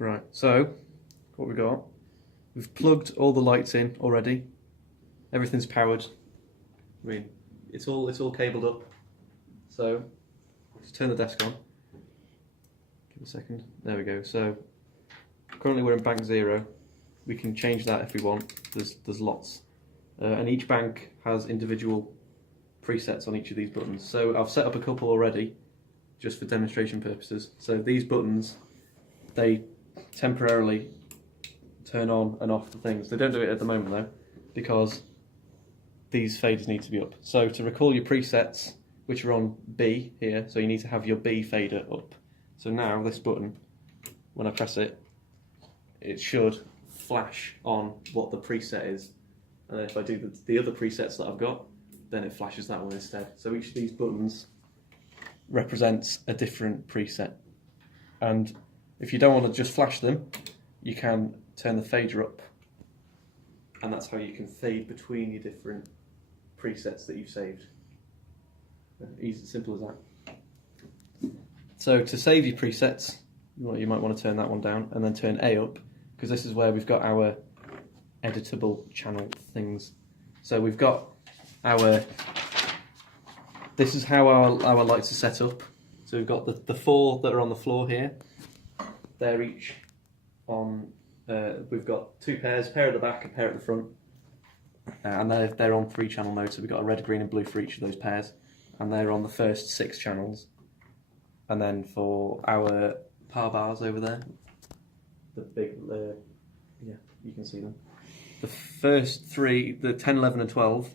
Right, so what we've got, we've plugged all the lights in already. Everything's powered. I mean, it's all cabled up. So let's turn the desk on. Give it a second. There we go. So currently we're in bank 0. We can change that if we want. There's lots, and each bank has individual presets on each of these buttons. So I've set up a couple already, just for demonstration purposes. So these buttons, they temporarily turn on and off the things. They don't do it at the moment though, because these faders need to be up. So to recall your presets, which are on B here, so you need to have your B fader up. So now this button, when I press it, it should flash on what the preset is. And then if I do the other presets that I've got, then it flashes that one instead. So each of these buttons represents a different preset. And if you don't want to just flash them, you can turn the fader up. And that's how you can fade between your different presets that you've saved. Easy, simple as that. So to save your presets, you might want to turn that one down and then turn A up, because this is where we've got our editable channel things. So we've got our, this is how our lights are set up. So we've got the 4 that are on the floor here. They're each on, we've got 2 pairs, a pair at the back, a pair at the front. And they're on 3 channel mode, so we've got a red, green and blue for each of those pairs. And they're on the first 6 channels. And then for our power bars over there, the big, yeah, you can see them. The first 3, the 10, 11 and 12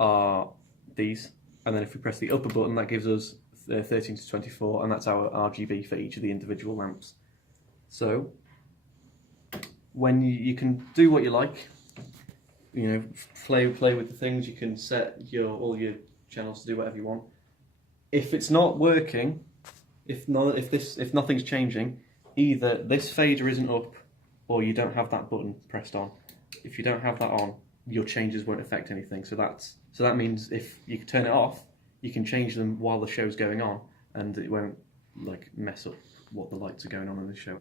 are these. And then if we press the upper button, that gives us 13 to 24, and that's our RGB for each of the individual lamps. So when you can do what you like, you know, play with the things. You can set all your channels to do whatever you want. If it's not working, if nothing's changing, either this fader isn't up or you don't have that button pressed on. If you don't have that on, your changes won't affect anything. So that means if you turn it off, you can change them while the show's going on, and it won't like mess up what the lights are going on in the show.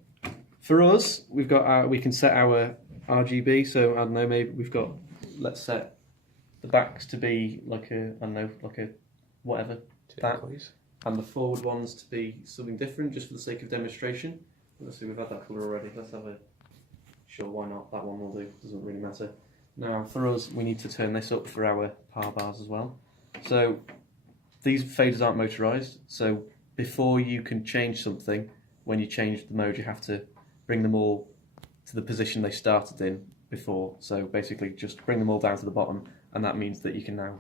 For us, we've got we can set our RGB. So I don't know, maybe we've got, let's set the backs to be like a, I don't know, like a whatever, that, and the forward ones to be something different, just for the sake of demonstration. Let's see, we've had that colour already. Let's have a, sure, why not? That one will do. Doesn't really matter. Now for us, we need to turn this up for our power bars as well. So these faders aren't motorised. So before you can change something, when you change the mode, you have to bring them all to the position they started in before. So basically just bring them all down to the bottom, and that means that you can now,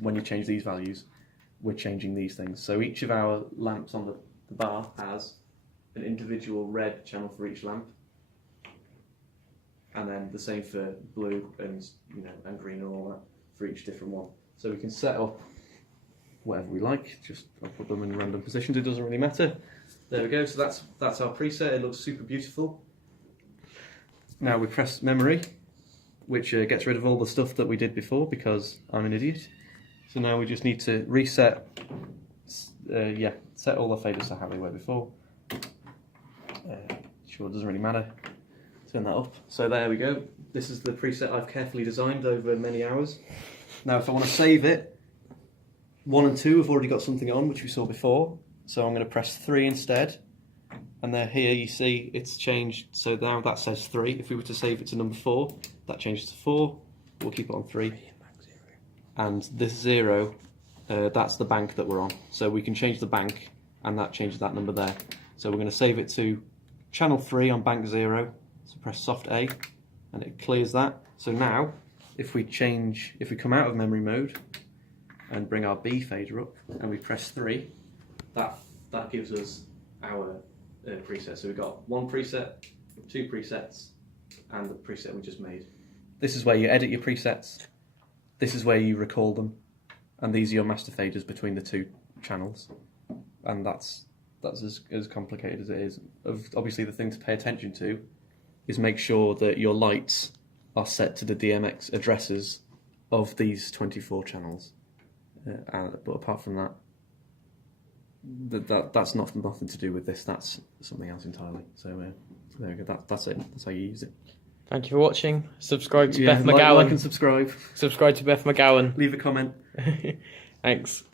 when you change these values, we're changing these things. So each of our lamps on the bar has an individual red channel for each lamp, and then the same for blue and and green and all that for each different one. So we can set up whatever we like. Just I'll put them in random positions. It doesn't really matter. There we go. So that's our preset. It looks super beautiful. Now we press memory, which gets rid of all the stuff that we did before because I'm an idiot. So now we just need to reset. Set all the faders to how they were before. Sure, it doesn't really matter. Turn that up. So there we go. This is the preset I've carefully designed over many hours. Now if I want to save it, 1 and 2 have already got something on, which we saw before. So I'm going to press 3 instead. And there here you see it's changed. So now that says 3. If we were to save it to number 4, that changes to 4. We'll keep it on 3. And this 0, that's the bank that we're on. So we can change the bank, and that changes that number there. So we're going to save it to channel 3 on bank 0. So press soft A, and it clears that. So now, if we come out of memory mode and bring our B fader up, and we press 3, that gives us our preset. So we've got 1 preset, 2 presets, and the preset we just made. This is where you edit your presets. This is where you recall them, and these are your master faders between the 2 channels. And that's as complicated as it is. Obviously, the thing to pay attention to is make sure that your lights are set to the DMX addresses of these 24 channels. But apart from that, that's nothing to do with this. That's something else entirely. So there we go. That's it. That's how you use it. Thank you for watching. Subscribe to Beth McGowan. Like and subscribe. Subscribe to Beth McGowan. Leave a comment. Thanks.